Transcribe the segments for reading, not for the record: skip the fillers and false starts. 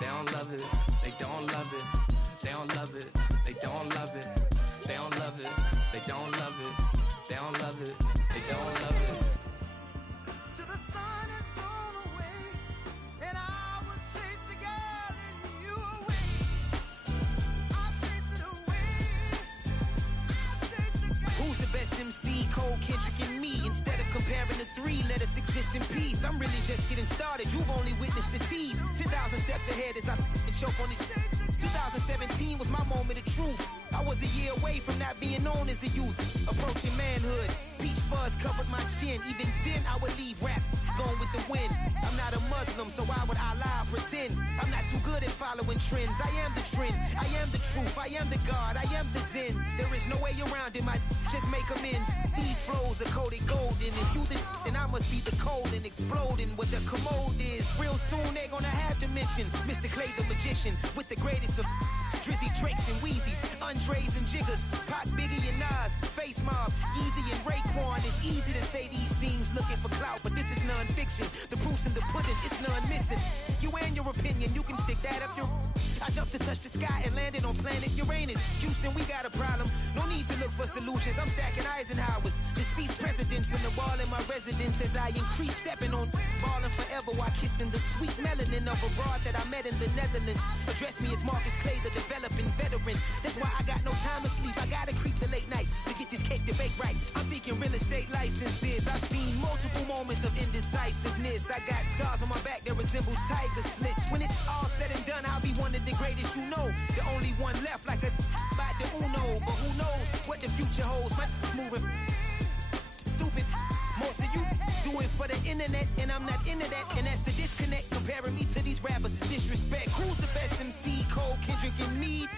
They don't love it. They don't love it. They don't love it. They don't love it. They don't love it. They don't love it. They don't love it. They don't love it. Till the sun is gone away, and I will chase the girl and you away. I'll chase it away. I'll chase the girl. Who's the best MC? Cole, Kendrick, and me. Instead of comparing the three, let us exist in peace. I'm really just getting started. You've only witnessed the tease. 10,000 steps ahead as I choke on this. 2017 was my moment of truth. I was a year away from not being known as a youth. Approaching manhood, peach fuzz covered my chin. Even then I would leave rap going with the wind. I'm not a Muslim, so why would I lie or pretend? I'm not too good at following trends. I am the trend, I am the truth, I am the God, I am the Zen. There is no way around it, just make amends. These flows are coated golden. If you then I must be the cold and exploding. What the commode is, real soon they're gonna have to mention Mr. Clay the magician with the greatest of Drizzy, Drakes, and Wheezies, Andres and Jiggers, Pac, Biggie, and Nas, Face Mob, Yeezy, and Raekwon. It's easy to say these things looking for clout, but this is non-fiction. The proof's in the pudding, it's none missing. You and your opinion, you can stick that up your... I jumped to touch the sky and landed on planet Uranus. Houston, we got a problem. No need to look for solutions. I'm stacking Eisenhowers, deceased presidents in the wall in my residence as I increase stepping on ballin' forever while kissing the sweet melanin of a broad that I met in the Netherlands. Address me as Marcus Clay, the developing veteran. That's why I got no time to sleep. I gotta creep the late night to get this cake debate right. I'm thinking real estate licenses. I've seen multiple moments of indecisiveness. I got scars on my back that resemble tiger slits. When it's all said and done, I'll be one of the greatest you know. The only one left like a by the Uno. But who knows what the future holds? My moving stupid. Most of you do it for the internet, and I'm not into that. And that's the disconnect. Comparing me to these rappers is disrespect. Who's the best MC? Cole, Kendrick, and me.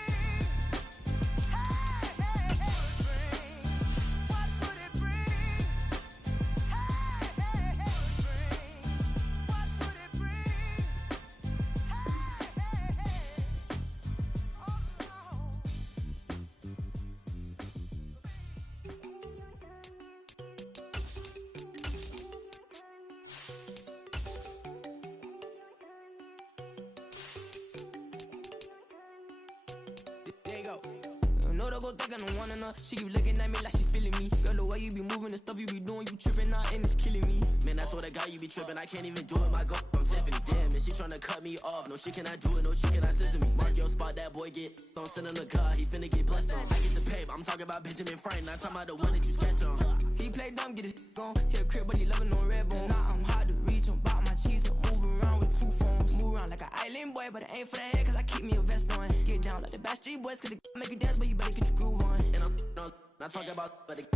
No, don't go think I don't wanna know. She keep looking at me like she feeling me. Girl, the way you be moving, the stuff you be doing, you tripping out and it's killing me. Man, that's what I got, you be tripping. I can't even do it, my girl from Tiffany. Damn, and she tryna cut me off. No, she cannot do it, no, she cannot scissor me. Mark your spot, that boy get don't send him the car, he finna get blessed on. I get the paper, I'm talking about Benjamin Franklin, not talking about the one that you sketch on. He play dumb, get his gone. Hit a crib, but he loving on red bone. Now I'm hard to reach, I'm bout my cheese, I'm moving around with two phones. Move around like an island boy, but it ain't for the head, cause I keep me a vest on. Get down like the Backstreet Boys, cause it make you dance, but you better get your groove on. And I'm not talking about, but it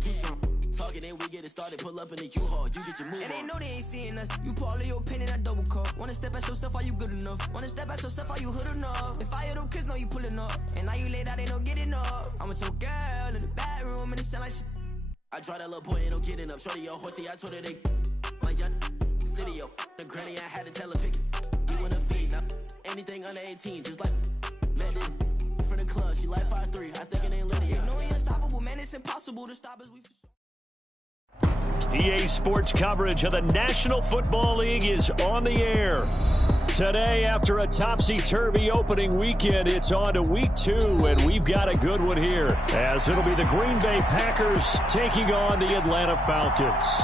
too strong. Talking, then we get it started, pull up in the U-Haul, you get your move And they on. know they ain't seeing us. You pull all of your pen in that double cup. Wanna step at yourself, are you good enough? Wanna step at yourself, are you hood enough? If I hear them kids, know you pulling up. And now you laid out, they don't get enough. I'm with your girl in the bedroom, and it sound like shit. I draw that little boy, ain't no getting up. Shorty, your horsey, I told her they my young city, yo. The granny, I had to tell her pick it. You wanna feed, now anything under 18, just like met this from the club. She like 5'3", I think it ain't litty. You know we unstoppable, man, it's impossible to stop us. EA Sports coverage of the National Football League is on the air. Today, after a topsy-turvy opening weekend, it's on to week 2, and we've got a good one here, as it'll be the Green Bay Packers taking on the Atlanta Falcons.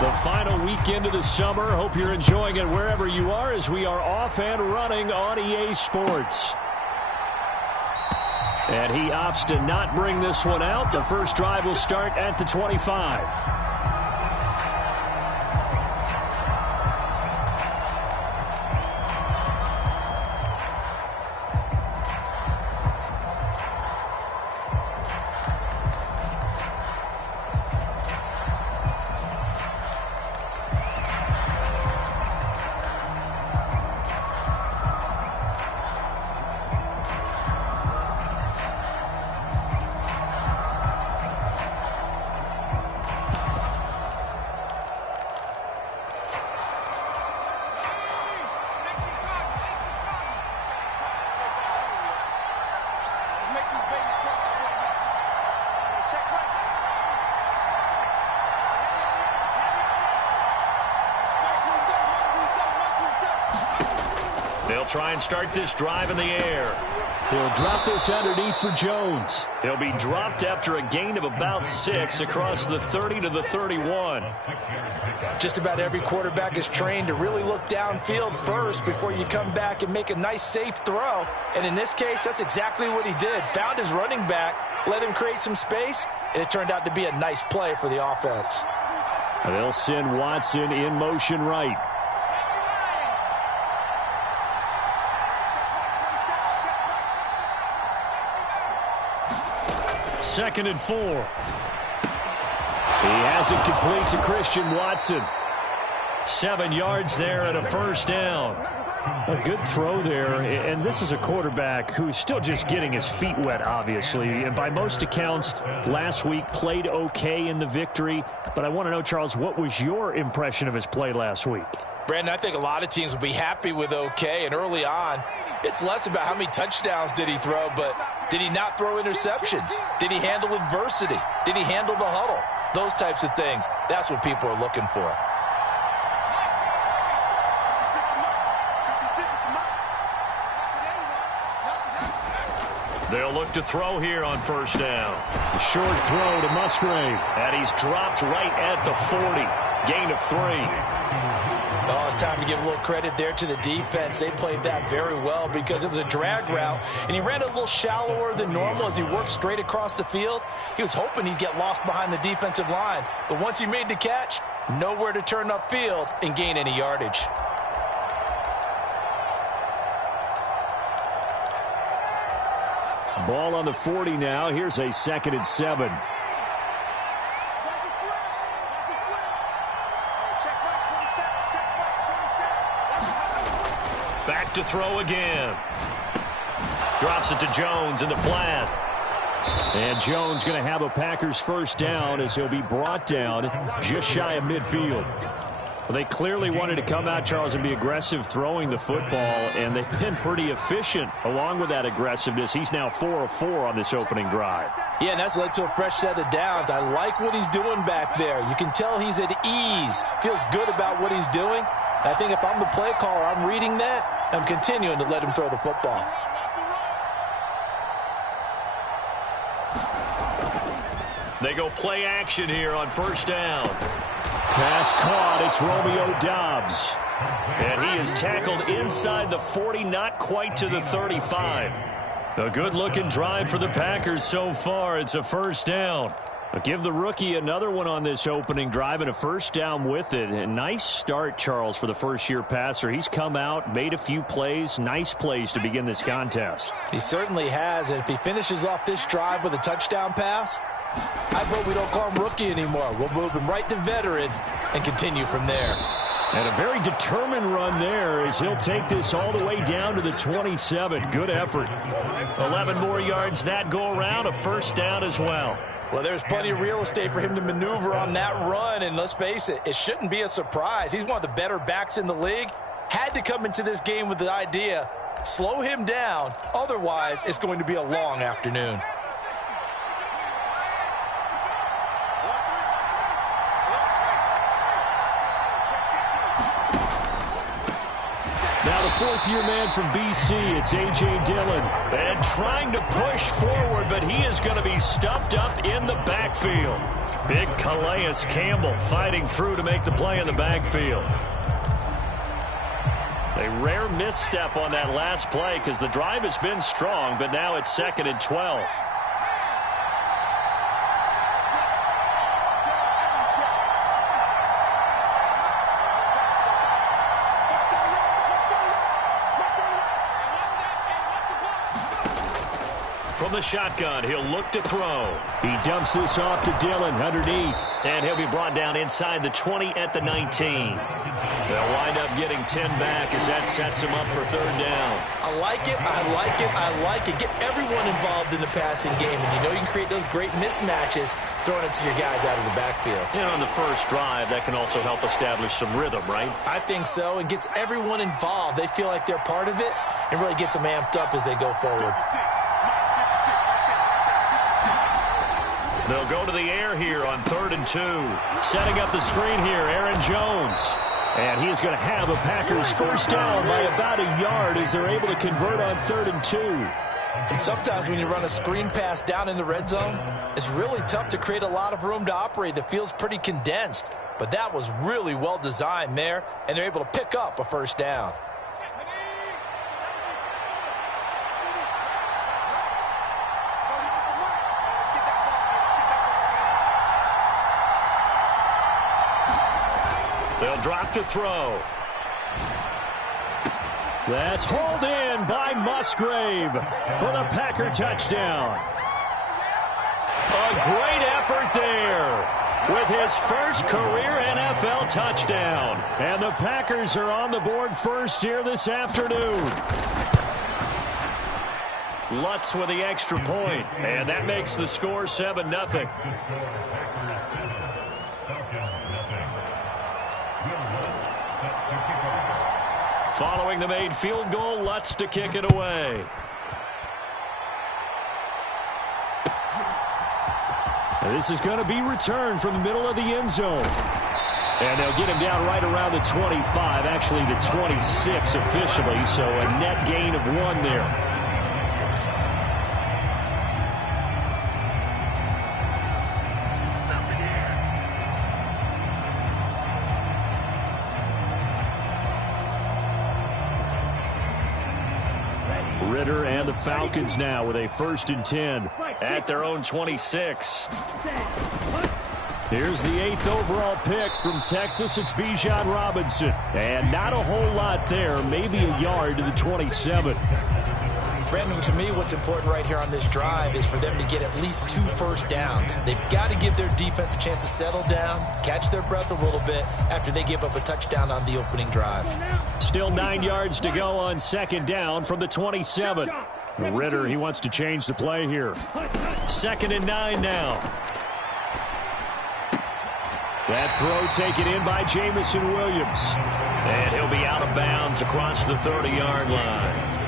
The final weekend of the summer. Hope you're enjoying it wherever you are as we are off and running on EA Sports. And he opts to not bring this one out. The first drive will start at the 25. try and start this drive in the air. He'll drop this underneath for Jones. He'll be dropped after a gain of about 6 across the 30 to the 31. Just about every quarterback is trained to really look downfield first before you come back and make a nice, safe throw. And in this case, that's exactly what he did. Found his running back, let him create some space, and it turned out to be a nice play for the offense. They'll send Watson in motion right. Second and 4. He has it complete to Christian Watson. 7 yards there and a first down. A good throw there, and this is a quarterback who's still just getting his feet wet, obviously. And by most accounts, last week played okay in the victory. But I want to know, Charles, what was your impression of his play last week? Brandon, I think a lot of teams will be happy with okay, and early on, it's less about how many touchdowns did he throw, but did he not throw interceptions? Did he handle adversity? Did he handle the huddle? Those types of things. That's what people are looking for. They'll look to throw here on first down. A short throw to Musgrave. And he's dropped right at the 40. Gain of 3. Oh, it's time to give a little credit there to the defense. They played that very well because it was a drag route, and he ran a little shallower than normal as he worked straight across the field. He was hoping he'd get lost behind the defensive line, but once he made the catch, nowhere to turn upfield and gain any yardage. Ball on the 40 now. Here's a 2nd and 7. Back to throw again. Drops it to Jones in the flat. And Jones going to have a Packers first down as he'll be brought down just shy of midfield. Well, they clearly wanted to come out, Charles, and be aggressive throwing the football, and they've been pretty efficient along with that aggressiveness. He's now 4 of 4 on this opening drive. Yeah, and that's led to a fresh set of downs. I like what he's doing back there. You can tell he's at ease, feels good about what he's doing. I think if I'm the play caller, I'm reading that, I'm continuing to let him throw the football. They go play action here on first down. Pass caught. It's Romeo Doubs. And he is tackled inside the 40, not quite to the 35. A good-looking drive for the Packers so far. It's a first down. But give the rookie another one on this opening drive and a first down with it. A nice start, Charles, for the first-year passer. He's come out, made a few plays, nice plays to begin this contest. He certainly has, and if he finishes off this drive with a touchdown pass, I vote we don't call him rookie anymore. We'll move him right to veteran and continue from there. And a very determined run there as he'll take this all the way down to the 27. Good effort. 11 more yards that go around, a first down as well. Well, there's plenty of real estate for him to maneuver on that run, and let's face it, it shouldn't be a surprise. He's one of the better backs in the league. Had to come into this game with the idea, slow him down, otherwise it's going to be a long afternoon. Now the fourth-year man from BC, it's A.J. Dillon. And trying to push forward, but he is going to be stuffed up in the backfield. Big Calais Campbell fighting through to make the play in the backfield. A rare misstep on that last play because the drive has been strong, but now it's 2nd and 12. From the shotgun, he'll look to throw. He dumps this off to Dillon underneath. And he'll be brought down inside the 20 at the 19. They'll wind up getting 10 back as that sets him up for third down. I like it, I like it, I like it. Get everyone involved in the passing game, and you know you can create those great mismatches throwing it to your guys out of the backfield. And on the first drive, that can also help establish some rhythm, right? I think so, and gets everyone involved. They feel like they're part of it, and really gets them amped up as they go forward. They'll go to the air here on 3rd and 2. Setting up the screen here, Aaron Jones. And he is going to have a Packers first down by about a yard as they're able to convert on 3rd and 2. And sometimes when you run a screen pass down in the red zone, it's really tough to create a lot of room to operate. The field's pretty condensed. But that was really well designed there, and they're able to pick up a first down. They'll drop to throw. That's hauled in by Musgrave for the Packer touchdown. A great effort there with his first career NFL touchdown. And the Packers are on the board first here this afternoon. Lutz with the extra point, and that makes the score 7-0. Following the made field goal, Lutz to kick it away. And this is going to be returned from the middle of the end zone. And they'll get him down right around the 25, actually the 26 officially, so a net gain of 1 there. Ritter and the Falcons now with a 1st and 10 at their own 26. Here's the 8th overall pick from Texas. It's Bijan Robinson. And not a whole lot there, maybe a yard to the 27. Brandon, to me, what's important right here on this drive is for them to get at least 2 first downs. They've got to give their defense a chance to settle down, catch their breath a little bit after they give up a touchdown on the opening drive. Still 9 yards to go on 2nd down from the 27. Ritter, he wants to change the play here. 2nd and 9 now. That throw taken in by Jamison Williams. And he'll be out of bounds across the 30-yard line.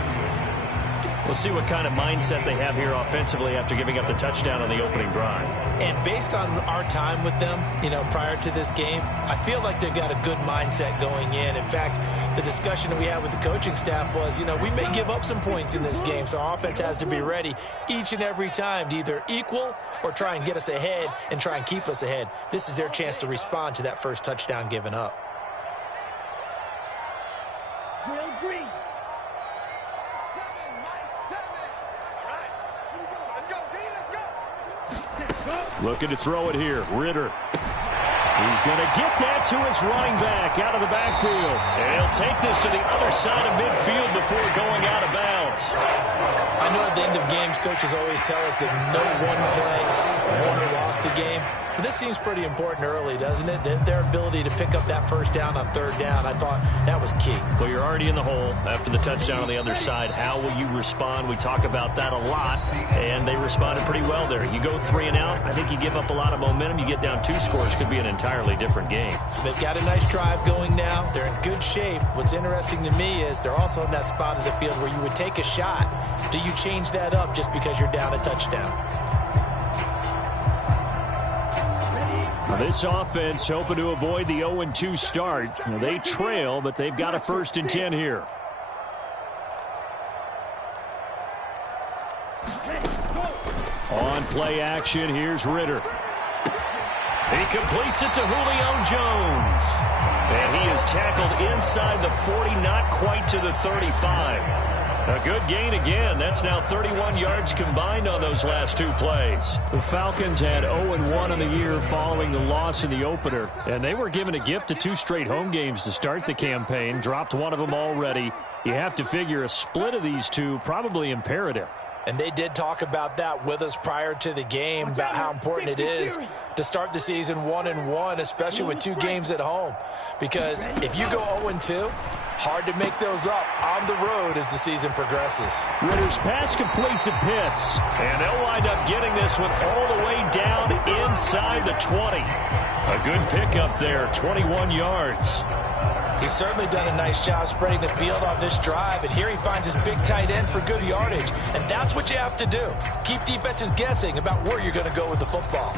We'll see what kind of mindset they have here offensively after giving up the touchdown on the opening drive. And based on our time with them, prior to this game, I feel like they've got a good mindset going in. In fact, the discussion that we had with the coaching staff was, we may give up some points in this game, so our offense has to be ready each and every time to either equal or try and get us ahead and try and keep us ahead. This is their chance to respond to that first touchdown given up. Looking to throw it here. Ritter. He's going to get that to his running back out of the backfield. And he'll take this to the other side of midfield before going out of bounds. I know at the end of games, coaches always tell us that no one play won or lost a game. But this seems pretty important early, doesn't it? Their ability to pick up that first down on 3rd down, I thought that was key. Well, you're already in the hole after the touchdown on the other side. How will you respond? We talk about that a lot, and they responded pretty well there. You go 3 and out, I think you give up a lot of momentum. You get down 2 scores, could be an entirely different game. So they've got a nice drive going now. They're in good shape. What's interesting to me is they're also in that spot of the field where you would take a shot. Do you change that up just because you're down a touchdown? This offense hoping to avoid the 0-2 start. They trail, but they've got a 1st and 10 here. On play action, here's Ritter. He completes it to Julio Jones. And he is tackled inside the 40, not quite to the 35. A good gain again. That's now 31 yards combined on those last 2 plays. The Falcons had 0-1 in the year following the loss in the opener. And they were given a gift of 2 straight home games to start the campaign. Dropped one of them already. You have to figure a split of these 2 probably imperative. And they did talk about that with us prior to the game, about how important it is to start the season 1-1, especially with 2 games at home. Because if you go 0-2, hard to make those up on the road as the season progresses. Ritter's pass completes to Pitts. And they'll wind up getting this one all the way down inside the 20. A good pickup there, 21 yards. He's certainly done a nice job spreading the field on this drive, and here he finds his big tight end for good yardage. And that's what you have to do. Keep defenses guessing about where you're going to go with the football.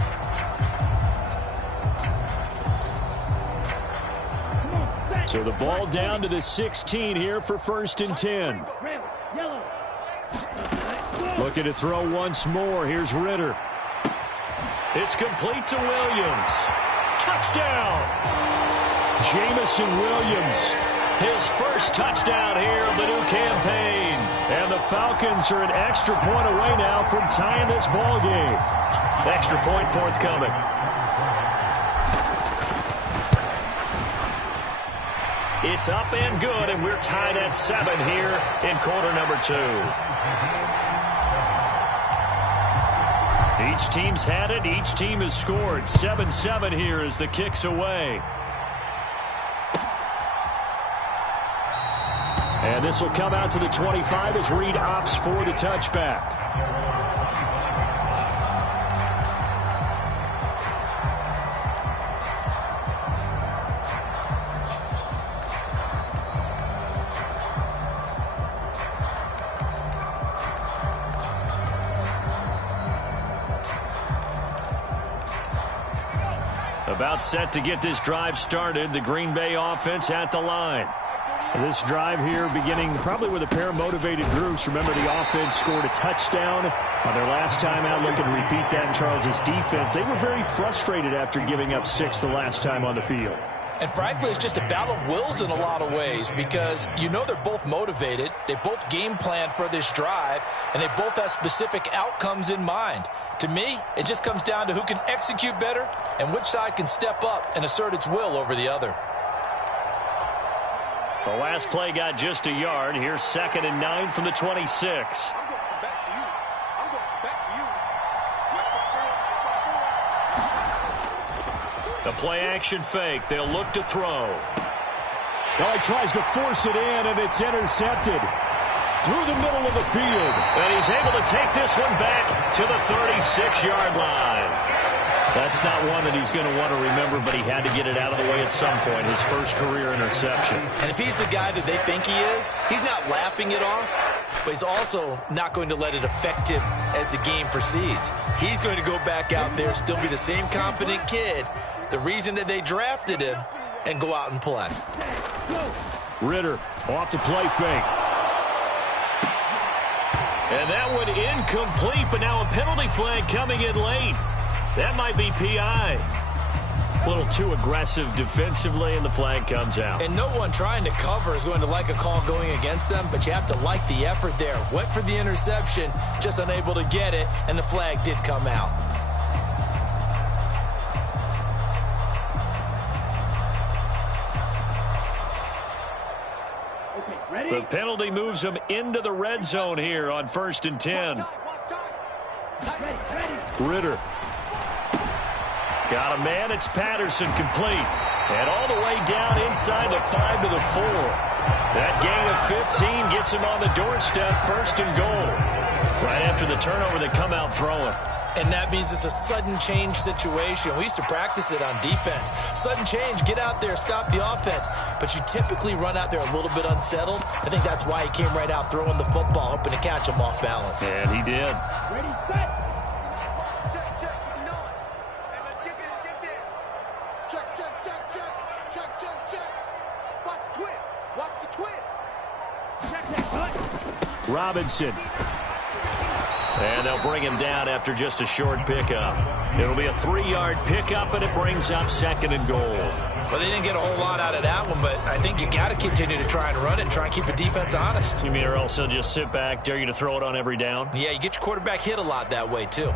So the ball down to the 16 here for 1st and 10. Looking to throw once more. Here's Ritter. It's complete to Williams. Touchdown! Jamison Williams. His first touchdown here of the new campaign. And the Falcons are an extra point away now from tying this ball game. Extra point forthcoming. It's up and good, and we're tied at 7 here in quarter number 2. Each team's had it. Each team has scored. 7-7 here as the kick's away. And this will come out to the 25 as Reed opts for the touchback. About set to get this drive started. The Green Bay offense at the line. This drive here beginning probably with a pair of motivated groups. Remember, the offense scored a touchdown on their last time out. Looking to repeat that in Charles's defense. They were very frustrated after giving up 6 the last time on the field. And frankly, it's just a battle of wills in a lot of ways because you know they're both motivated. They both game plan for this drive, and they both have specific outcomes in mind. To me, it just comes down to who can execute better and which side can step up and assert its will over the other. The last play got just a yard. Here's 2nd and 9 from the 26. I'm going back to you. I'm going back to you. The play action fake. They'll look to throw. Well, he tries to force it in, and it's intercepted through the middle of the field. And he's able to take this one back to the 36-yard line. That's not one that he's going to want to remember, but he had to get it out of the way at some point. His first career interception. And if he's the guy that they think he is, he's not laughing it off, but he's also not going to let it affect him as the game proceeds. He's going to go back out there, still be the same confident kid, the reason that they drafted him, and go out and play. Ritter off the play fake. And that one incomplete, but now a penalty flag coming in late. That might be PI. A little too aggressive defensively, and the flag comes out. And no one trying to cover is going to like a call going against them, but you have to like the effort there. Went for the interception, just unable to get it, and the flag did come out. The penalty moves them into the red zone here on 1st and 10. Ritter. Got a man. It's Patterson complete. And all the way down inside the 5 to the 4. That gain of 15 gets him on the doorstep, 1st and goal. Right after the turnover, they come out throwing. And that means it's a sudden change situation. We used to practice it on defense. Sudden change, get out there, stop the offense. But you typically run out there a little bit unsettled. I think that's why he came right out throwing the football, hoping to catch him off balance. And he did. Ready, set. Check, check, no. Hey, let's get this, Check, check, check, check. Check, check, check. Watch the twist. Watch the twist. Check that, cut. Robinson. And they'll bring him down after just a short pickup. It'll be a 3-yard pickup, and it brings up 2nd and goal. Well, they didn't get a whole lot out of that one, but I think you got to continue to try and run it and try and keep the defense honest. You mean or else they'll just sit back, dare you to throw it on every down? Yeah, you get your quarterback hit a lot that way, too.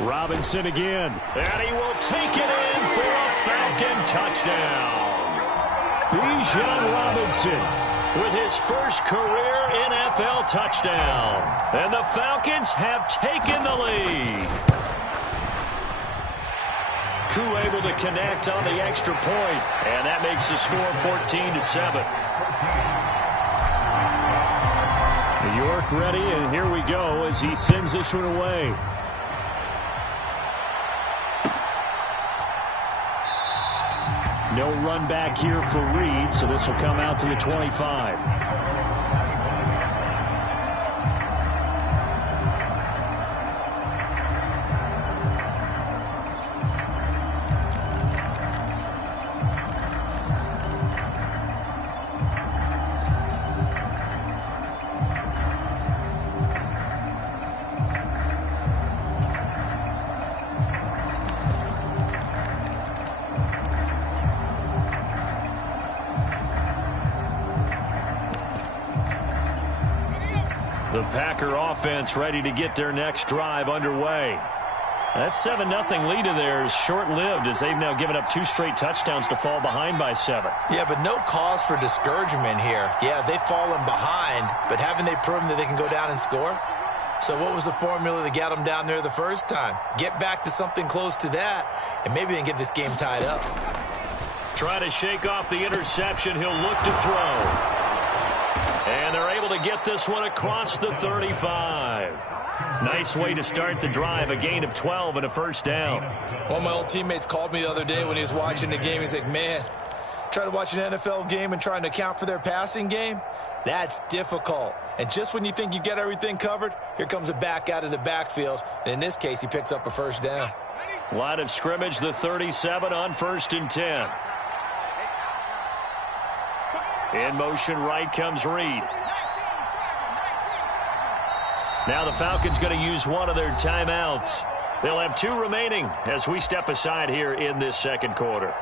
Robinson again. And he will take it in for a Falcon touchdown. Bijan Robinson with his first career NFL touchdown. And the Falcons have taken the lead. Koo able to connect on the extra point. And that makes the score 14-7. New York ready, and here we go as he sends this one away. No run back here for Reed, so this will come out to the 25. The Packer offense ready to get their next drive underway. That 7-0 lead of theirs short-lived as they've now given up 2 straight touchdowns to fall behind by 7. Yeah, but no cause for discouragement here. Yeah, they've fallen behind, but haven't they proven that they can go down and score? So what was the formula that got them down there the first time? Get back to something close to that, and maybe they can get this game tied up. Trying to shake off the interception. He'll look to throw. And they're able to get this one across the 35. Nice way to start the drive. A gain of 12 and a first down. One of my old teammates called me the other day when he was watching the game. He's like, man, trying to watch an NFL game and trying to account for their passing game, that's difficult. And just when you think you get everything covered, here comes a back out of the backfield. And in this case, he picks up a first down. Line of scrimmage, the 37 on 1st and 10. In motion right comes Reed. Now the Falcons going to use one of their timeouts. They'll have 2 remaining as we step aside here in this second quarter.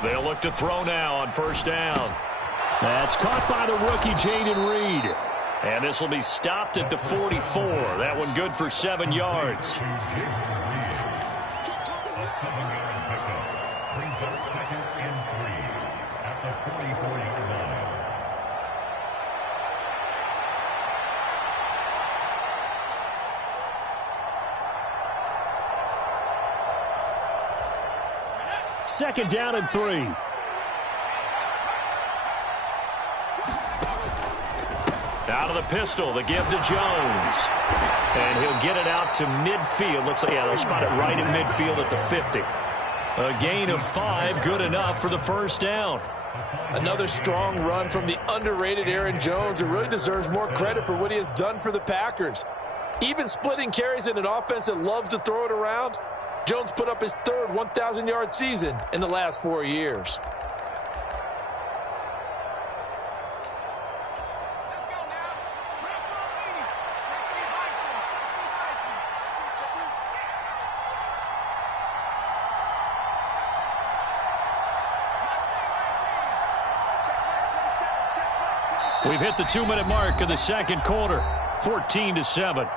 They'll look to throw now on 1st down. That's caught by the rookie, Jaden Reed. And this will be stopped at the 44. That one good for 7 yards. Second down and 3. Out of the pistol, the give to Jones. And he'll get it out to midfield. Let's say, yeah, they'll spot it right in midfield at the 50. A gain of 5, good enough for the first down. Another strong run from the underrated Aaron Jones, who really deserves more credit for what he has done for the Packers. Even splitting carries in an offense that loves to throw it around, Jones put up his 3rd 1,000-yard season in the last 4 years. We've hit the 2-minute mark of the second quarter, 14-7.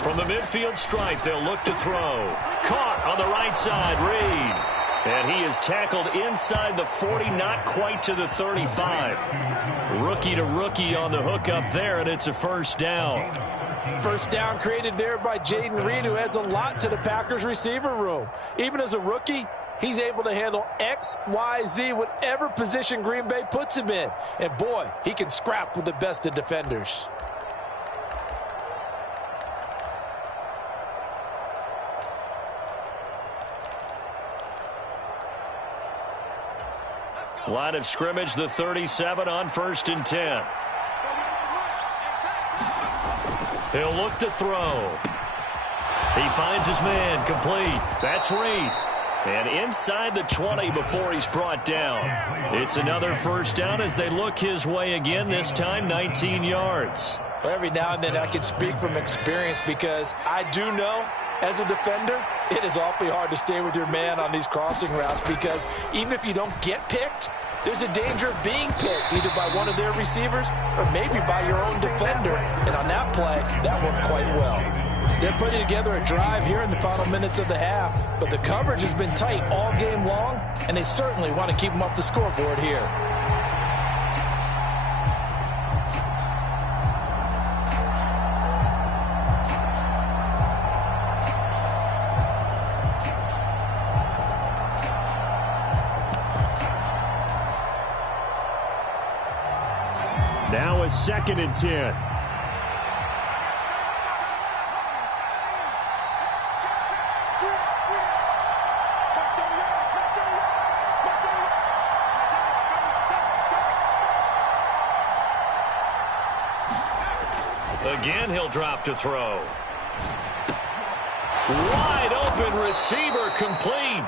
From the midfield stripe, they'll look to throw. Caught on the right side, Reed. And he is tackled inside the 40, not quite to the 35. Rookie to rookie on the hook up there, and it's a first down. First down created there by Jaden Reed, who adds a lot to the Packers receiver room. Even as a rookie, he's able to handle X, Y, Z, whatever position Green Bay puts him in. And boy, he can scrap with the best of defenders. Line of scrimmage, the 37 on 1st and 10. He'll look to throw. He finds his man complete. That's Reed. And inside the 20 before he's brought down. It's another first down as they look his way again, this time 19 yards. Well, every now and then I can speak from experience because I do know as a defender it is awfully hard to stay with your man on these crossing routes because even if you don't get picked, there's a danger of being picked either by one of their receivers or maybe by your own defender. And on that play, that worked quite well. They're putting together a drive here in the final minutes of the half, but the coverage has been tight all game long, and they certainly want to keep them off the scoreboard here. Now a 2nd and 10. Again, he'll drop to throw. Wide open receiver, complete.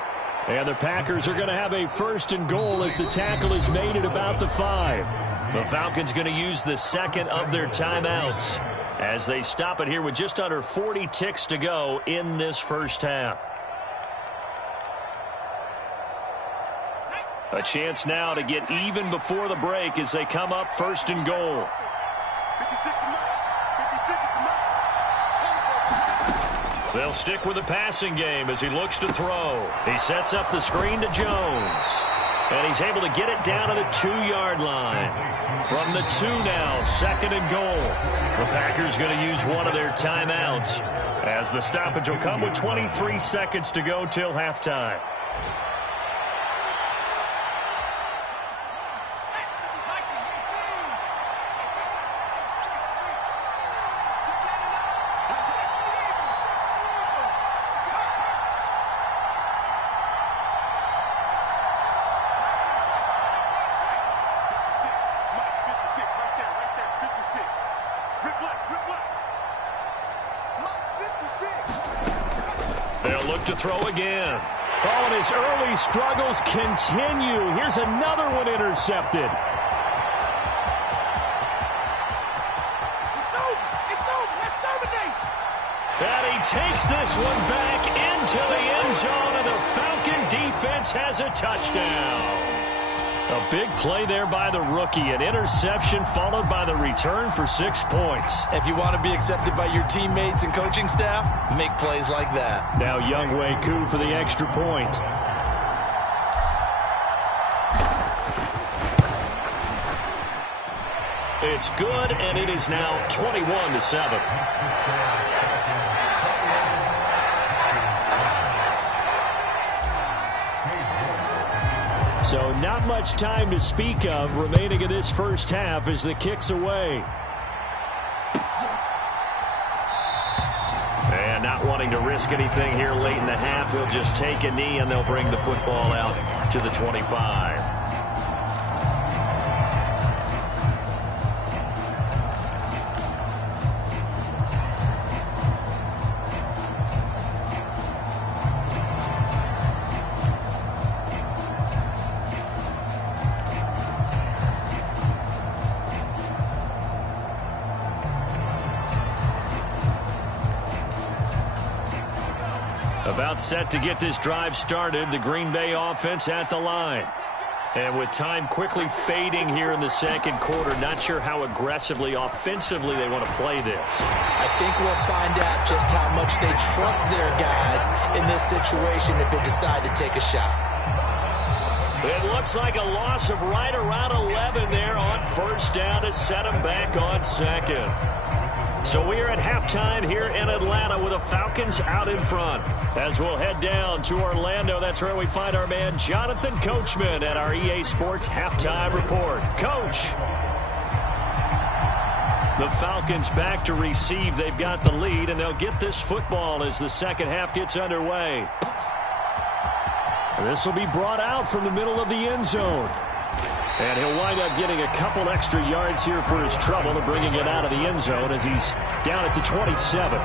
And the Packers are going to have a 1st and goal as the tackle is made at about the 5. The Falcons going to use the 2nd of their timeouts as they stop it here with just under 40 ticks to go in this first half. A chance now to get even before the break as they come up 1st and goal. They'll stick with the passing game as he looks to throw. He sets up the screen to Jones. And he's able to get it down to the 2-yard line. From the 2 now, 2nd and goal. The Packers going to use one of their timeouts as the stoppage will come with 23 seconds to go till halftime. To throw again. Oh, and his early struggles continue. Here's another one intercepted. It's over. It's over. Let's dominate. And he takes this one back into the end zone, and the Falcon defense has a touchdown. A big play there by the rookie. An interception followed by the return for 6 points. If you want to be accepted by your teammates and coaching staff, make plays like that. Now Younghoe Koo for the extra point. It's good, and it is now 21-7. So not much time to speak of remaining in this first half as the kick's away. And not wanting to risk anything here late in the half, he'll just take a knee and they'll bring the football out to the 25. About set to get this drive started, the Green Bay offense at the line. And with time quickly fading here in the second quarter, not sure how aggressively, offensively they want to play this. I think we'll find out just how much they trust their guys in this situation if they decide to take a shot. It looks like a loss of right around 11 there on first down to set them back on second. So we are at halftime here in Atlanta with the Falcons out in front. As we'll head down to Orlando, that's where we find our man Jonathan Coachman at our EA Sports Halftime Report. Coach. The Falcons back to receive. They've got the lead, and they'll get this football as the second half gets underway. And this will be brought out from the middle of the end zone. And he'll wind up getting a couple extra yards here for his trouble and bringing it out of the end zone as he's down at the 27.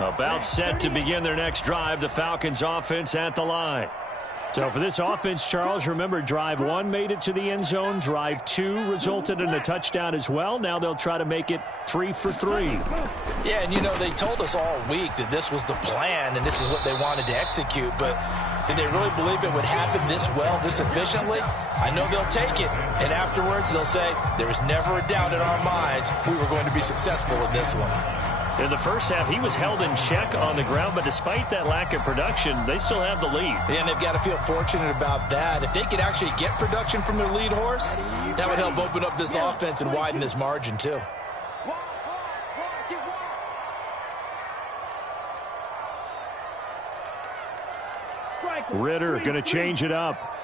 About set to begin their next drive, the Falcons offense at the line. So for this offense, Charles, remember, drive 1 made it to the end zone. Drive 2 resulted in a touchdown as well. Now they'll try to make it 3 for 3. Yeah, and they told us all week that this was the plan and this is what they wanted to execute. But did they really believe it would happen this well, this efficiently? I know they'll take it. And afterwards, they'll say, there was never a doubt in our minds we were going to be successful in this one. In the first half, he was held in check on the ground, but despite that lack of production, they still have the lead. And they've got to feel fortunate about that. If they could actually get production from their lead horse, that would help open up this offense and widen this margin too. Ritter going to change it up.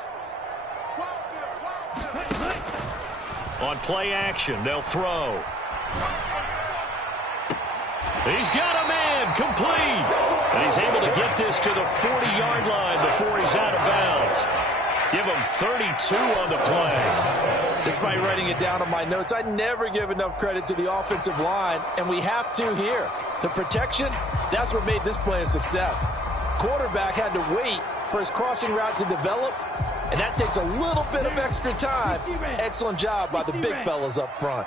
On play action, they'll throw. He's got a man, complete. And he's able to get this to the 40-yard line before he's out of bounds. Give him 32 on the play. Despite writing it down on my notes, I never give enough credit to the offensive line, and we have to here. The protection, that's what made this play a success. Quarterback had to wait for his crossing route to develop, and that takes a little bit of extra time. Excellent job by the big fellas up front.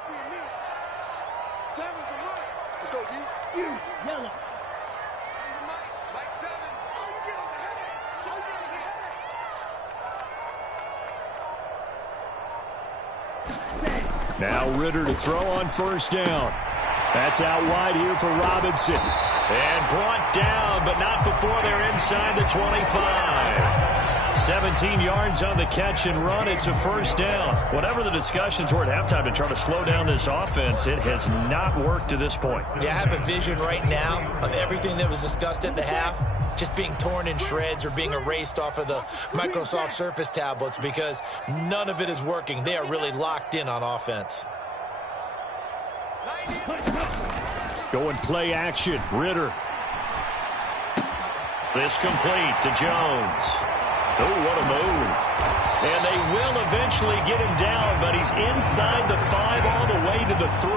Let's go, D. Yellow. Mike 7. All you get is a headache. All you get is a headache. Now Ritter to throw on first down. That's out wide here for Robinson. And brought down, but not before they're inside the 25. 17 yards on the catch and run. It's a first down. Whatever the discussions were at halftime to try to slow down this offense, it has not worked to this point. Yeah, I have a vision right now of everything that was discussed at the half just being torn in shreds or being erased off of the Microsoft Surface tablets because none of it is working. They are really locked in on offense. Going play action. Ritter. This complete to Jones. Oh, what a move. And they will eventually get him down, but he's inside the 5 all the way to the 3.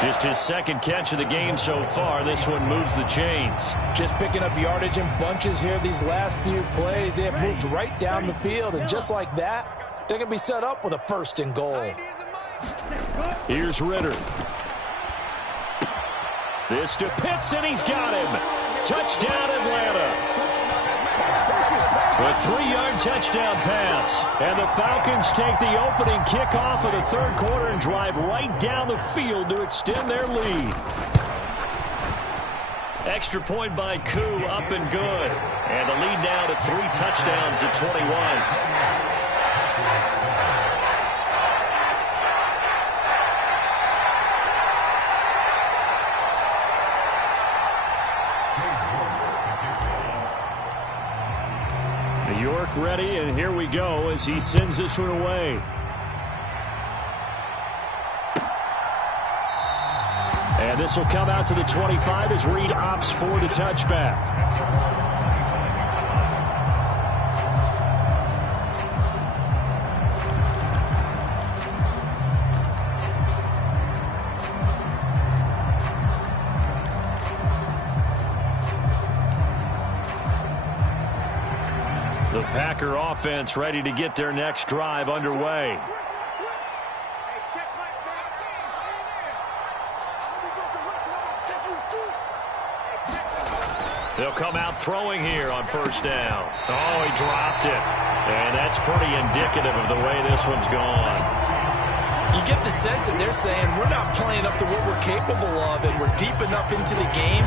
Just his second catch of the game so far. This one moves the chains. Just picking up yardage in bunches here these last few plays. They have moved right down the field, and just like that, they're going to be set up with a 1st and goal. Here's Ritter. This to Pitts, and he's got him. Touchdown, Atlanta. A 3-yard touchdown pass. And the Falcons take the opening kickoff of the third quarter and drive right down the field to extend their lead. Extra point by Koo, up and good. And the lead now to 3 touchdowns at 21. York ready, and here we go as he sends this one away. And this will come out to the 25 as Reed opts for the touchback. The Packer offense ready to get their next drive underway. They'll come out throwing here on first down. Oh, he dropped it. And that's pretty indicative of the way this one's gone. You get the sense that they're saying we're not playing up to what we're capable of, and we're deep enough into the game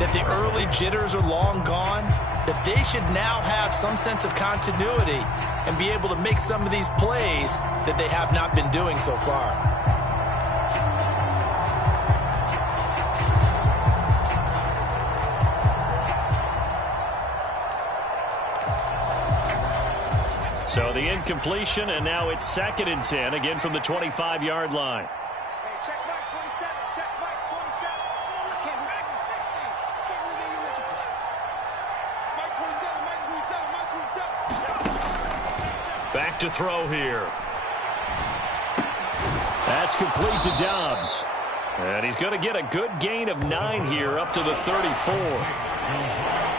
that the early jitters are long gone, that they should now have some sense of continuity and be able to make some of these plays that they have not been doing so far. So the incompletion, and now it's 2nd and 10, again from the 25-yard line. Check Mike 27. Check Mike 27. I can't believe it. 60. I can't believe they even let you play. Mike 27. Mike 27. Mike 27. Back to throw here. That's complete to Dobbs. And he's going to get a good gain of 9 here up to the 34.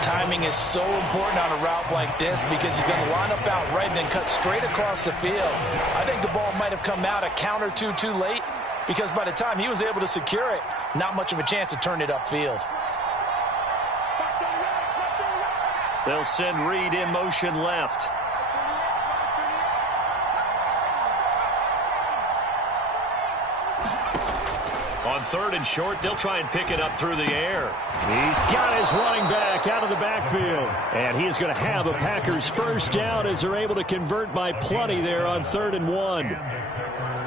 Timing is so important on a route like this because he's going to line up out right and then cut straight across the field. I think the ball might have come out a count or two too late because by the time he was able to secure it, not much of a chance to turn it upfield. They'll send Reed in motion left. On 3rd and short, they'll try and pick it up through the air. He's got his running back out of the backfield. And he is going to have a Packers first down as they're able to convert by plenty there on 3rd and 1.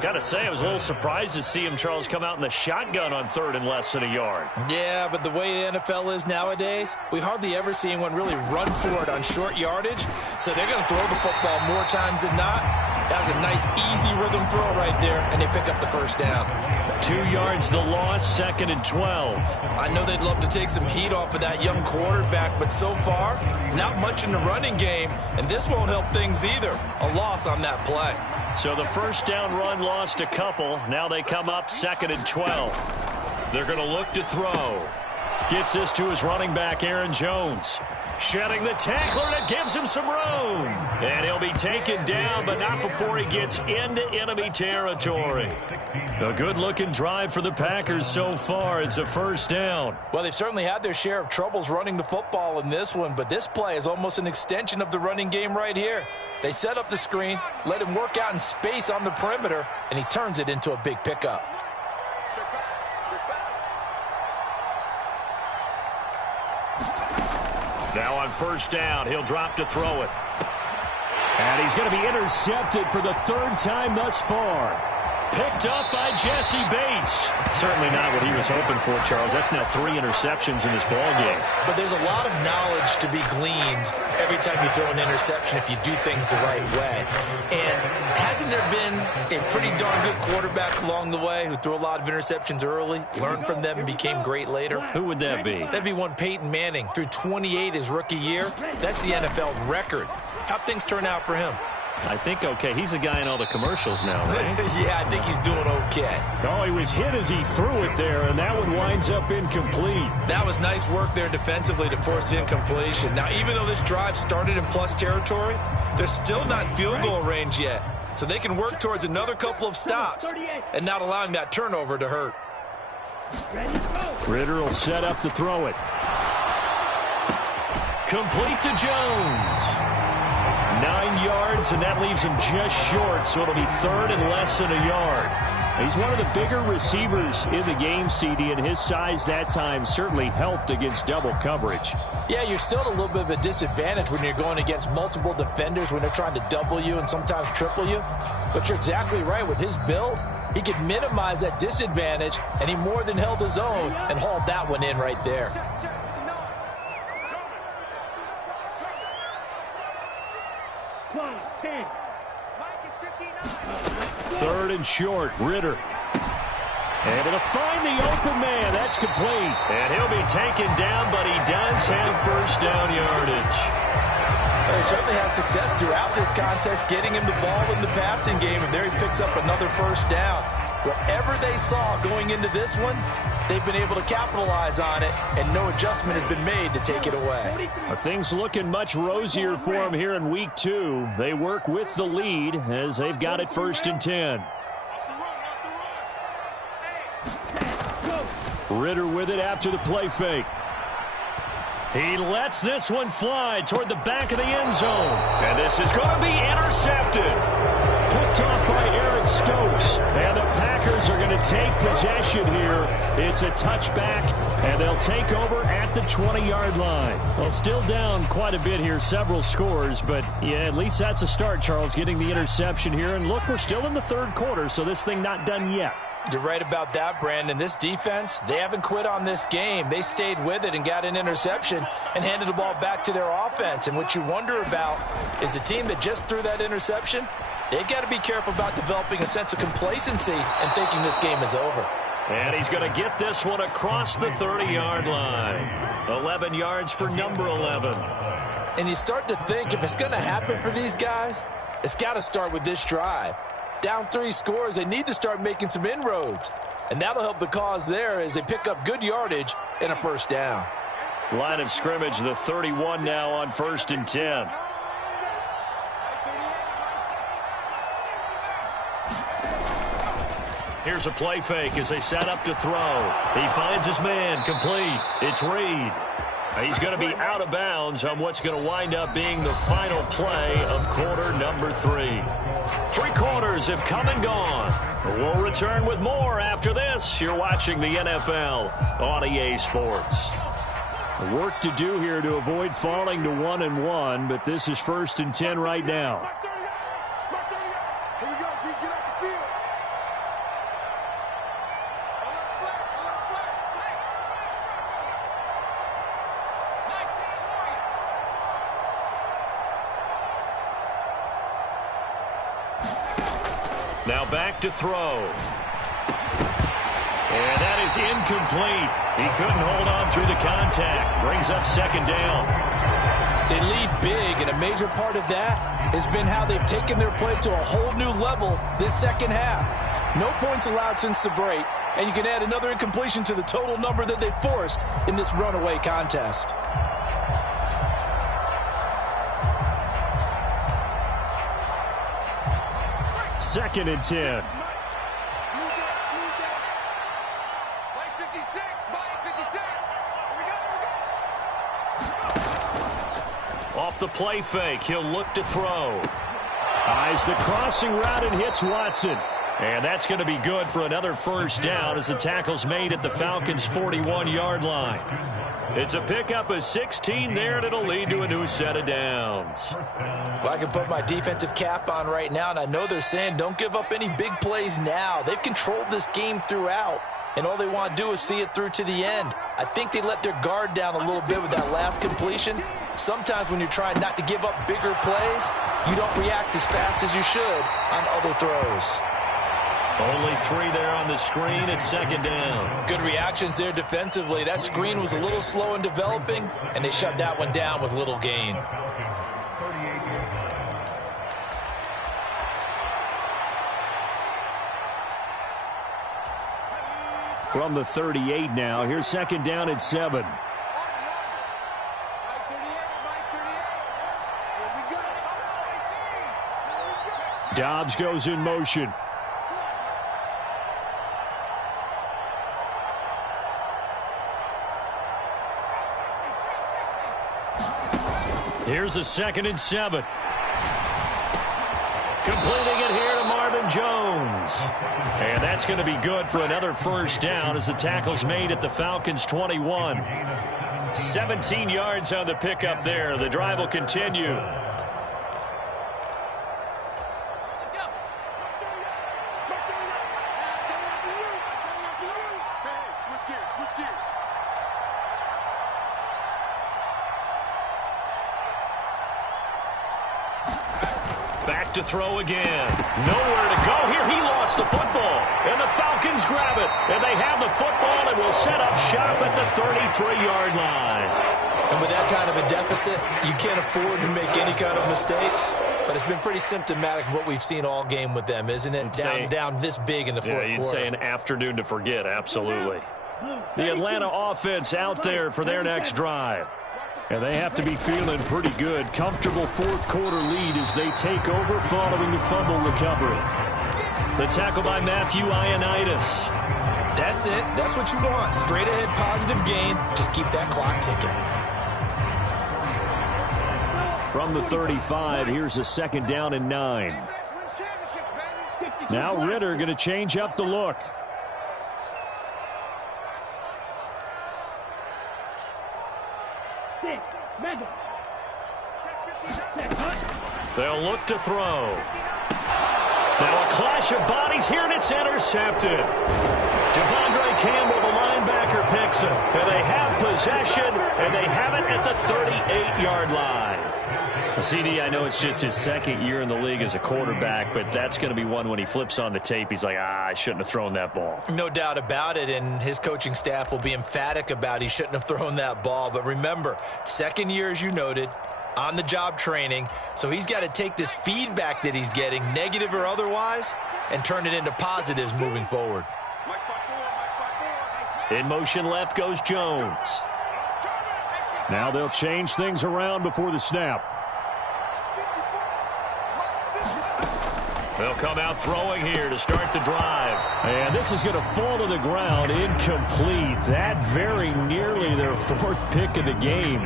Got to say, I was a little surprised to see him, Charles, come out in the shotgun on 3rd and less than a yard. Yeah, but the way the NFL is nowadays, we hardly ever see anyone really run for it on short yardage. So they're going to throw the football more times than not. That was a nice, easy rhythm throw right there, and they pick up the first down. 2 yards the loss, 2nd and 12. I know they'd love to take some heat off of that young quarterback, but so far, not much in the running game, and this won't help things either. A loss on that play. So the first down run lost a couple. Now they come up 2nd and 12. They're going to look to throw. Gets this to his running back, Aaron Jones. Shedding the tackler that gives him some room. And he'll be taken down, but not before he gets into enemy territory. A good-looking drive for the Packers so far. It's a first down. Well, they've certainly had their share of troubles running the football in this one, but this play is almost an extension of the running game right here. They set up the screen, let him work out in space on the perimeter, and he turns it into a big pickup. Now on first down, he'll drop to throw it. And he's going to be intercepted for the 3rd time thus far. Picked up by Jesse Bates. Certainly not what he was hoping for, Charles. That's now 3 interceptions in this ballgame. But there's a lot of knowledge to be gleaned every time you throw an interception if you do things the right way. And hasn't there been a pretty darn good quarterback along the way who threw a lot of interceptions early, learned from them, and became great later? Who would that be? That'd be one Peyton Manning. Threw 28 his rookie year. That's the NFL record. How'd things turn out for him? I think okay. He's a guy in all the commercials now, right? Yeah, I think he's doing okay. Oh, he was hit as he threw it there, and that one winds up incomplete. That was nice work there defensively to force incompletion. Now, even though this drive started in plus territory, they're still not in field goal range yet. So they can work towards another couple of stops and not allowing that turnover to hurt. Ritter will set up to throw it. Complete to Jones. 9 yards, and that leaves him just short, so it'll be 3rd and less than a yard. He's one of the bigger receivers in the game, CD, and his size that time certainly helped against double coverage. Yeah, you're still at a little bit of a disadvantage when you're going against multiple defenders when they're trying to double you and sometimes triple you. But you're exactly right. With his build, he could minimize that disadvantage, and he more than held his own and hauled that one in right there. 3rd and short, Ritter. Able to find the open man. That's complete. And he'll be taken down, but he does have first down yardage. They certainly had success throughout this contest, getting him the ball in the passing game, and there he picks up another first down. Whatever they saw going into this one, they've been able to capitalize on it, and no adjustment has been made to take it away. Things looking much rosier for them here in week 2. They work with the lead as they've got it 1st and 10. Ritter with it after the play fake. He lets this one fly toward the back of the end zone. And this is going to be intercepted. Picked off by Eric Stokes. And the Packers are going to take possession here. It's a touchback, and they'll take over at the 20-yard line. Well, still down quite a bit here, several scores, but yeah, at least that's a start, Charles, getting the interception here. And look, we're still in the 3rd quarter, so this thing not done yet. You're right about that, Brandon. This defense, they haven't quit on this game. They stayed with it and got an interception and handed the ball back to their offense. And what you wonder about is the team that just threw that interception, they've got to be careful about developing a sense of complacency and thinking this game is over. And he's going to get this one across the 30-yard line. 11 yards for number 11. And you start to think if it's going to happen for these guys, it's got to start with this drive. Down 3 scores, they need to start making some inroads. And that'll help the cause there as they pick up good yardage and a first down. Line of scrimmage, the 31 now on 1st and 10. Here's a play fake as they set up to throw. He finds his man, complete. It's Reed. He's going to be out of bounds on what's going to wind up being the final play of quarter number 3. 3 quarters have come and gone. We'll return with more after this. You're watching the NFL on EA Sports. Work to do here to avoid falling to 1-1, but this is 1st and 10 right now. Now back to throw. And that is incomplete. He couldn't hold on through the contact. Brings up 2nd down. They lead big, and a major part of that has been how they've taken their play to a whole new level this second half. No points allowed since the break, and you can add another incompletion to the total number that they forced in this runaway contest. Second and 10. Off the play fake, he'll look to throw. Eyes the crossing route and hits Watson. And that's going to be good for another first down as the tackle's made at the Falcons' 41-yard line. It's a pickup of 16 there, and it'll lead to a new set of downs. Well, I can put my defensive cap on right now, and I know they're saying don't give up any big plays now. They've controlled this game throughout, and all they want to do is see it through to the end. I think they let their guard down a little bit with that last completion. Sometimes when you're trying not to give up bigger plays, you don't react as fast as you should on other throws. Only 3 there on the screen at 2nd down. Good reactions there defensively. That screen was a little slow in developing, and they shut that one down with little gain. From the 38 now, here's 2nd down at 7. Dobbs goes in motion. Here's a 2nd and 7. Completing it here to Marvin Jones. And that's going to be good for another first down as the tackle's made at the Falcons' 21. 17 yards on the pickup there. The drive will continue. Back to throw again. Nowhere to go here. He lost the football. And the Falcons grab it. And they have the football and will set up shop at the 33-yard line. And with that kind of a deficit, you can't afford to make any kind of mistakes. But it's been pretty symptomatic of what we've seen all game with them, isn't it? Down this big in the fourth quarter. You'd say an afternoon to forget, absolutely. The Atlanta offense out there for their next drive. And they have to be feeling pretty good. Comfortable fourth quarter lead as they take over following the fumble recovery. The tackle by Matthew Ioannidis. That's it. That's what you want. Straight ahead positive gain. Just keep that clock ticking. From the 35, here's a 2nd down and 9. Now Ritter going to change up the look. They'll look to throw. Now a clash of bodies here, and it's intercepted. Devondre Campbell, the linebacker, picks him. And they have possession, and they have it at the 38-yard line. CD, I know it's just his 2nd year in the league as a quarterback, but that's going to be one when he flips on the tape. He's like, I shouldn't have thrown that ball. No doubt about it, and his coaching staff will be emphatic about he shouldn't have thrown that ball. But remember, 2nd year, as you noted, on-the-job training, so he's got to take this feedback that he's getting, negative or otherwise, and turn it into positives moving forward. In motion left goes Jones. Now they'll change things around before the snap. They'll come out throwing here to start the drive. And this is going to fall to the ground, incomplete. That very nearly their fourth pick of the game.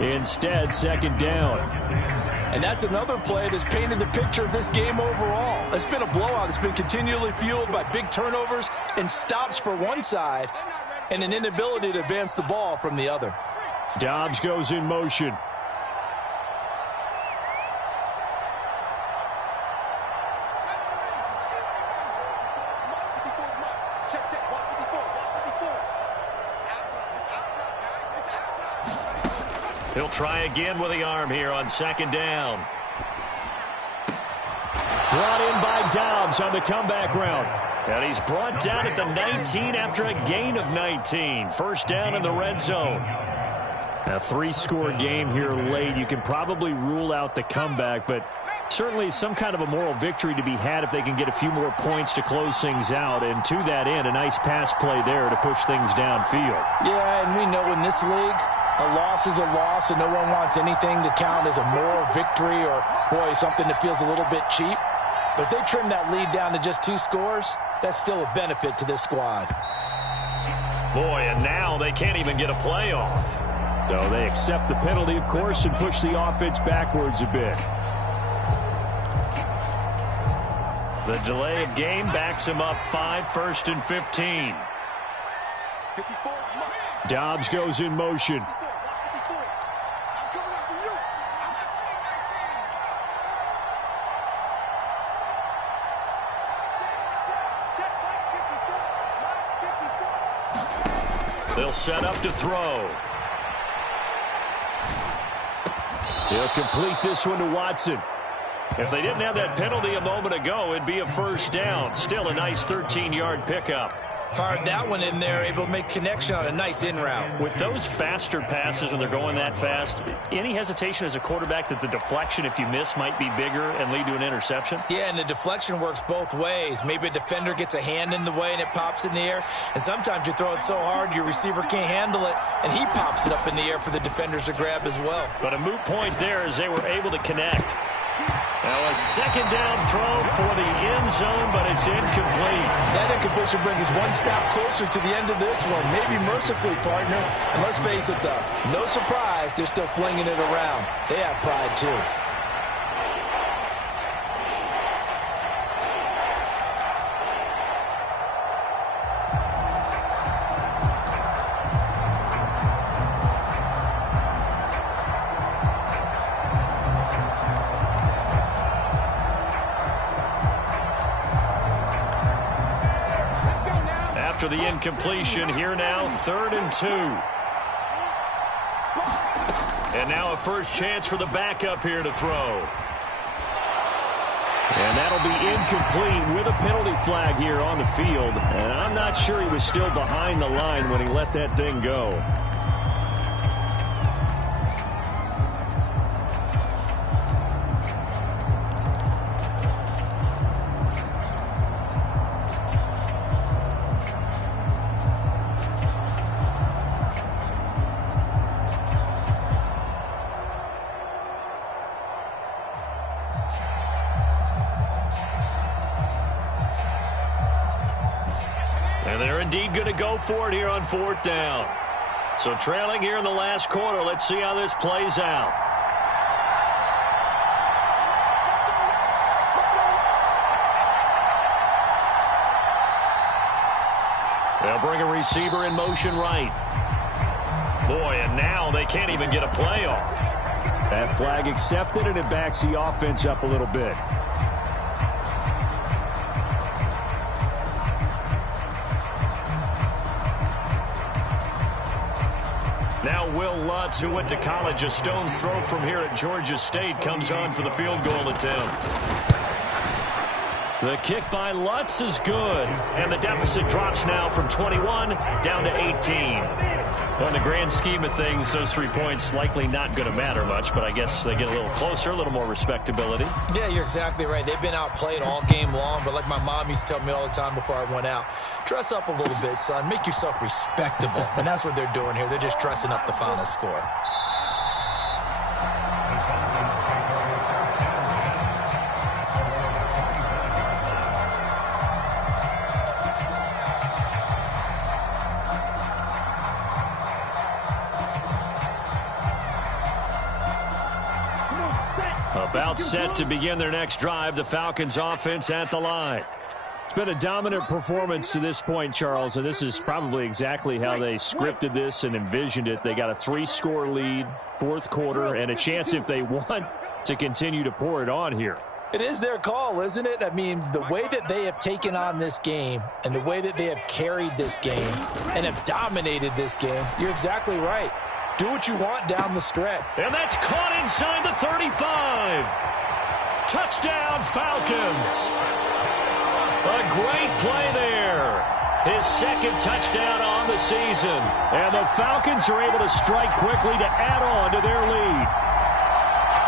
Instead, second down. And that's another play that's painted the picture of this game overall. It's been a blowout. It's been continually fueled by big turnovers and stops for one side and an inability to advance the ball from the other. Dobbs goes in motion. He'll try again with the arm here on second down. Brought in by Dobbs on the comeback route. And he's brought down at the 19 after a gain of 19. First down in the red zone. A 3-score game here late. You can probably rule out the comeback, but certainly some kind of a moral victory to be had if they can get a few more points to close things out. And to that end, a nice pass play there to push things downfield. Yeah, and we know in this league, a loss is a loss, and no one wants anything to count as a moral victory or, boy, something that feels a little bit cheap. But if they trim that lead down to just 2 scores, that's still a benefit to this squad. Boy, and now they can't even get a play off. So they accept the penalty, of course, and push the offense backwards a bit. The delay of game backs him up 5, 1st and 15. Dobbs goes in motion. They'll set up to throw. He'll complete this one to Watson. If they didn't have that penalty a moment ago, it'd be a first down. Still a nice 13-yard pickup. Fired that one in there, able to make connection on a nice in route. With those faster passes and they're going that fast, any hesitation as a quarterback that the deflection, if you miss, might be bigger and lead to an interception? Yeah, and the deflection works both ways. Maybe a defender gets a hand in the way and it pops in the air. And sometimes you throw it so hard your receiver can't handle it, and he pops it up in the air for the defenders to grab as well. But a moot point there as they were able to connect. Now a second down throw for the end zone, but it's incomplete. That incompletion brings us one step closer to the end of this one. Maybe mercifully, partner. And let's face it, though, no surprise, they're still flinging it around. They have pride, too. After the incompletion, here now, 3rd and 2. And now a first chance for the backup here to throw. And that'll be incomplete with a penalty flag here on the field. And I'm not sure he was still behind the line when he let that thing go. And they're indeed going to go for it here on 4th down. So trailing here in the last quarter, let's see how this plays out. They'll bring a receiver in motion right. Boy, and now they can't even get a play off. That flag accepted, and it backs the offense up a little bit. Now Will Lutz, who went to college a stone's throw from here at Georgia State, comes on for the field goal attempt. The kick by Lutz is good, and the deficit drops now from 21 down to 18. Well, in the grand scheme of things, those 3 points likely not going to matter much, but I guess they get a little closer, a little more respectability. Yeah, you're exactly right. They've been outplayed all game long, but like my mom used to tell me all the time before I went out, dress up a little bit, son. Make yourself respectable. And that's what they're doing here. They're just dressing up the final score. About set to begin their next drive, the Falcons offense at the line. It's been a dominant performance to this point, Charles, and this is probably exactly how they scripted this and envisioned it. They got a 3-score lead, fourth quarter, and a chance if they want to continue to pour it on here. It is their call, isn't it? I mean, the way that they have taken on this game and the way that they have carried this game and have dominated this game, you're exactly right. Do what you want down the stretch. And that's caught inside the 35. Touchdown, Falcons. A great play there. His second touchdown on the season. And the Falcons are able to strike quickly to add on to their lead.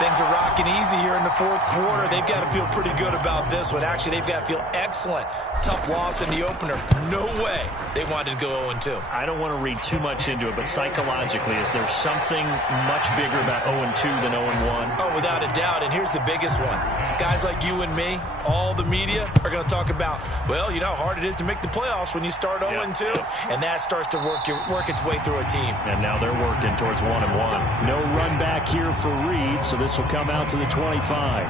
Things are rocking easy here in the fourth quarter. They've got to feel pretty good about this one. Actually, they've got to feel excellent. Tough loss in the opener. No way they wanted to go 0-2. I don't want to read too much into it, but psychologically, is there something much bigger about 0-2 than 0-1? Oh, without a doubt. And here's the biggest one. Guys like you and me, all the media, are going to talk about, well, you know how hard it is to make the playoffs when you start 0-2. And that starts to work its way through a team. And now they're working towards 1-1. No run back here for Reed, so this will come out to the 25.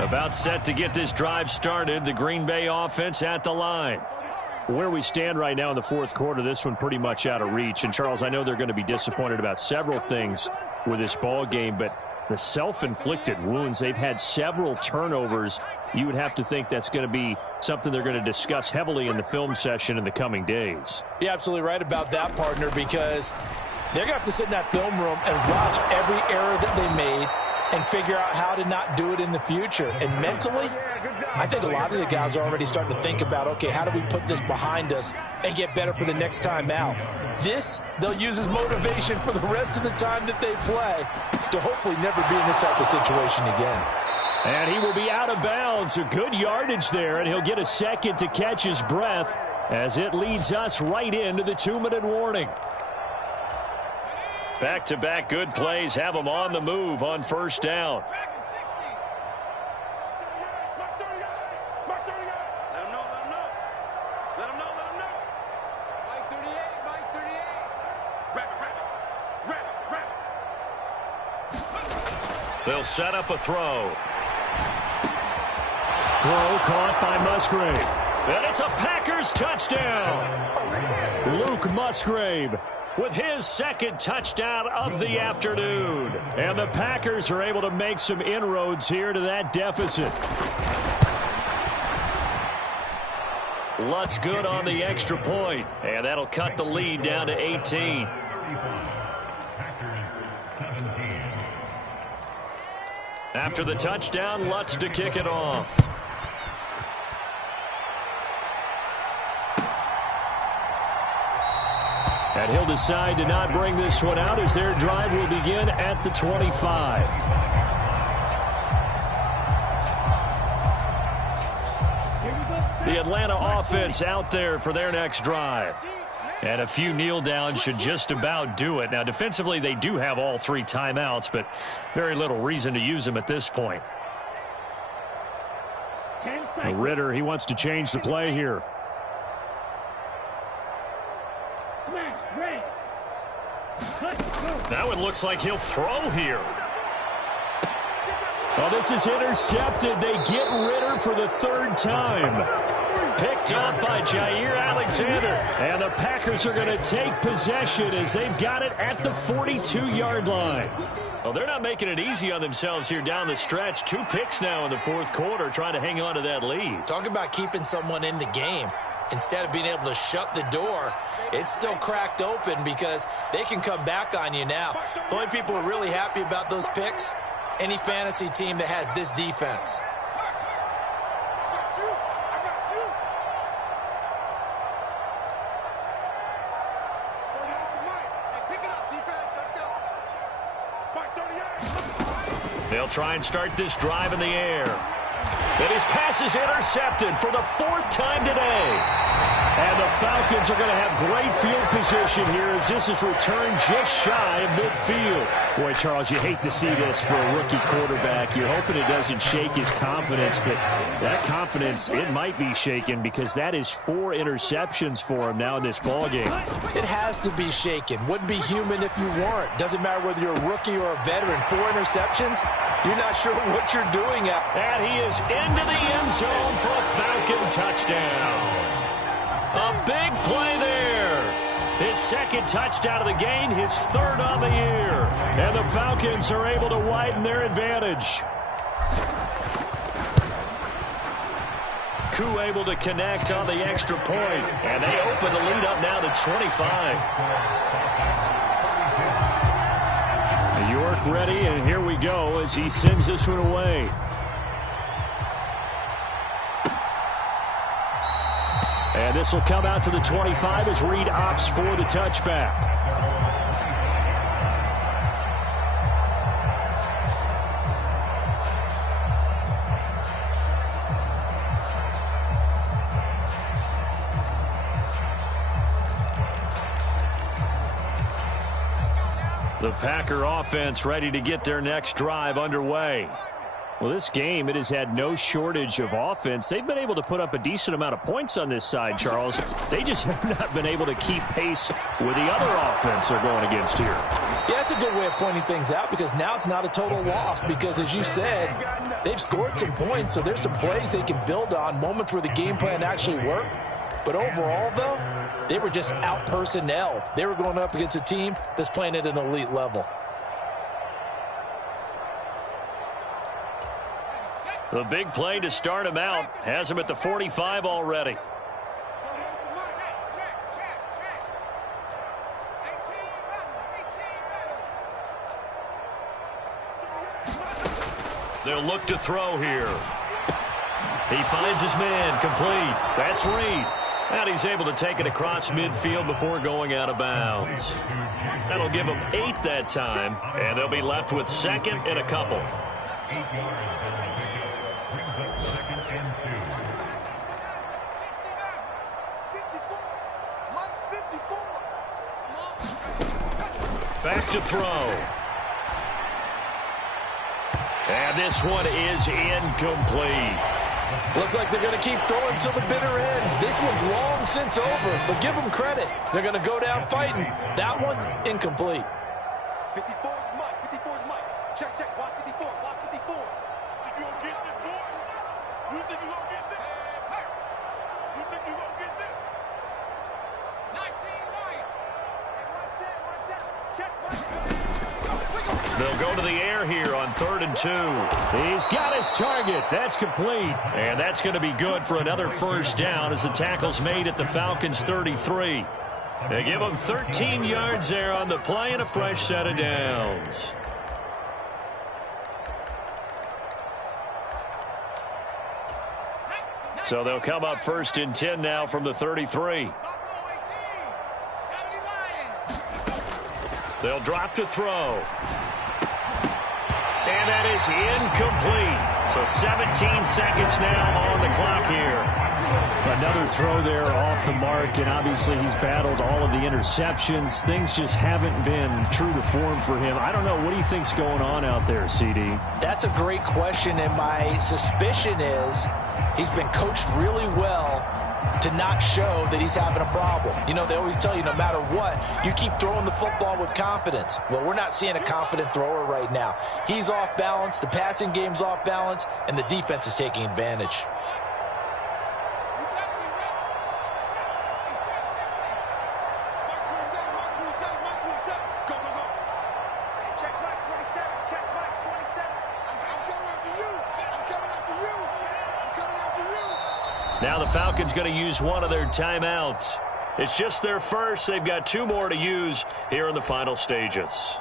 About set to get this drive started, the Green Bay offense at the line. Where we stand right now in the fourth quarter, this one pretty much out of reach. And, Charles, I know they're going to be disappointed about several things with this ball game, but the self-inflicted wounds, they've had several turnovers. You would have to think that's going to be something they're going to discuss heavily in the film session in the coming days. You're absolutely right about that, partner, because they're going to have to sit in that film room and watch every error that they made and figure out how to not do it in the future. And mentally, I think a lot of the guys are already starting to think about, okay, how do we put this behind us and get better for the next time out? This, they'll use as motivation for the rest of the time that they play to hopefully never be in this type of situation again. And he will be out of bounds. A good yardage there, and he'll get a second to catch his breath as it leads us right into the 2-minute warning. Back-to-back good plays have them on the move on first down. They'll set up a throw. Throw caught by Musgrave. And it's a Packers touchdown. Luke Musgrave with his second touchdown of the afternoon. And the Packers are able to make some inroads here to that deficit. Lutz good on the extra point. And that'll cut the lead down to 18. After the touchdown, Lutz to kick it off. And he'll decide to not bring this one out as their drive will begin at the 25. The Atlanta offense out there for their next drive. And a few kneel downs should just about do it. Now, defensively, they do have all 3 timeouts, but very little reason to use them at this point. Ritter, he wants to change the play here. Now it looks like he'll throw here. Oh, this is intercepted. They get Ritter for the 3rd time. picked up by Jair Alexander. And the Packers are going to take possession as they've got it at the 42-yard line. Well, they're not making it easy on themselves here down the stretch. 2 picks now in the fourth quarter, trying to hang on to that lead. Talk about keeping someone in the game. Instead of being able to shut the door, it's still cracked open because they can come back on you now. The only people who are really happy about those picks, any fantasy team that has this defense. They'll try and start this drive in the air. And his pass is intercepted for the 4th time today. And the Falcons are going to have great field position here as this is returned just shy of midfield. Boy, Charles, you hate to see this for a rookie quarterback. You're hoping it doesn't shake his confidence, but that confidence, it might be shaken because that is 4 interceptions for him now in this ballgame. It has to be shaken. Wouldn't be human if you weren't. Doesn't matter whether you're a rookie or a veteran. 4 interceptions, you're not sure what you're doing out. And he is into the end zone for a Falcon touchdown. A big play there. His 2nd touchdown of the game, his 3rd on the year. And the Falcons are able to widen their advantage. Koo able to connect on the extra point. And they open the lead up now to 25. York ready, and here we go as he sends this one away. And this will come out to the 25 as Reed opts for the touchback. The Packer offense ready to get their next drive underway. Well, this game, it has had no shortage of offense. They've been able to put up a decent amount of points on this side, Charles. They just have not been able to keep pace with the other offense they're going against here. Yeah, that's a good way of pointing things out because now it's not a total loss because, as you said, they've scored some points, so there's some plays they can build on, moments where the game plan actually worked. But overall, though, they were just out-personnel. They were going up against a team that's playing at an elite level. The big play to start him out has him at the 45 already. They'll look to throw here. He finds his man complete. That's Reed. And he's able to take it across midfield before going out of bounds. That'll give him 8 that time, and they'll be left with 2nd and a couple. Back to throw. And this one is incomplete. Looks like they're going to keep throwing till the bitter end. This one's long since over, but give them credit. They're going to go down fighting. That one, incomplete. 54 is Mike. 54 is Mike. Check, check. Watch 54. Watch 54. You going to get this, boys? You think you going to get this? You think you going to get this? 19 Lion. One set. Check. They'll go to the air here on 3rd and 2. He's got his target. That's complete. And that's going to be good for another first down as the tackle's made at the Falcons' 33. They give them 13 yards there on the play and a fresh set of downs. So they'll come up 1st and 10 now from the 33. They'll drop to throw. And that is incomplete. So 17 seconds now on the clock here. Another throw there off the mark, and obviously he's battled all of the interceptions. Things just haven't been true to form for him. I don't know. What do you think's going on out there, CD? That's a great question, and my suspicion is he's been coached really well to not show that he's having a problem. You know, they always tell you no matter what, you keep throwing the football with confidence. Well, we're not seeing a confident thrower right now. He's off balance, the passing game's off balance, and the defense is taking advantage. Now the Falcons going to use one of their timeouts. It's just their first. They've got 2 more to use here in the final stages.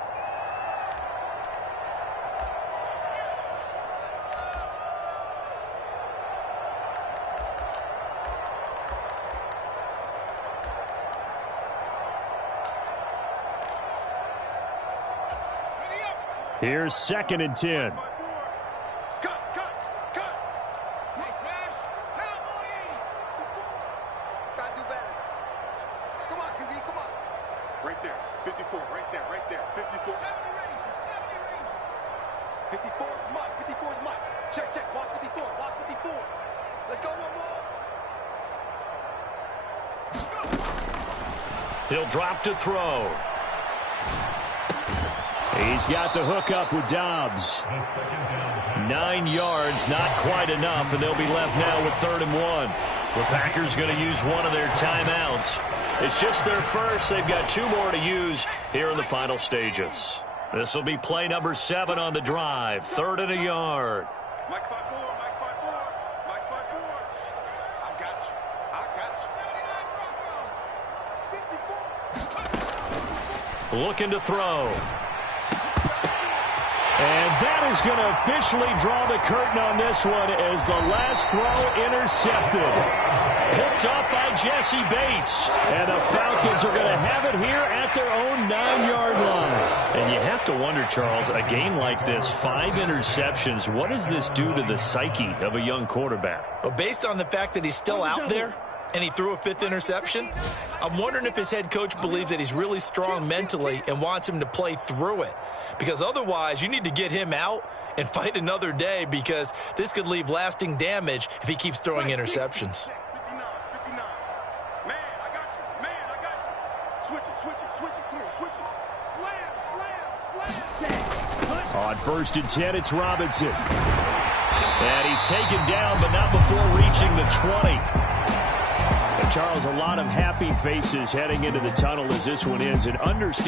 Here's 2nd and 10. Right there, 54, right there, 54. 70 range. 54 is Mike, 54 is Mike. Check, watch 54, watch 54. Let's go, one more. He'll drop to throw. He's got the hookup with Dobbs. 9 yards, not quite enough, and they'll be left now with 3rd and 1. The Packers going to use one of their timeouts. It's just their first. They've got 2 more to use here in the final stages. This will be play number 7 on the drive. 3rd and a yard. Mike's by 4, Mike's by 4, Mike's by 4. I got you. 54. Looking to throw. And that is going to officially draw the curtain on this one as the last throw intercepted. Picked up by Jesse Bates. And the Falcons are going to have it here at their own 9-yard line. And you have to wonder, Charles, a game like this, 5 interceptions, what does this do to the psyche of a young quarterback? Well, based on the fact that he's still out there and he threw a 5th interception, I'm wondering if his head coach believes that he's really strong mentally and wants him to play through it. Because otherwise, you need to get him out and fight another day, because this could leave lasting damage if he keeps throwing interceptions. 59. Man, I got you. Switch it. Come on, switch it. Slam. On 1st and 10, it's Robinson. And he's taken down, but not before reaching the 20. And Charles, a lot of happy faces heading into the tunnel as this one ends. And understand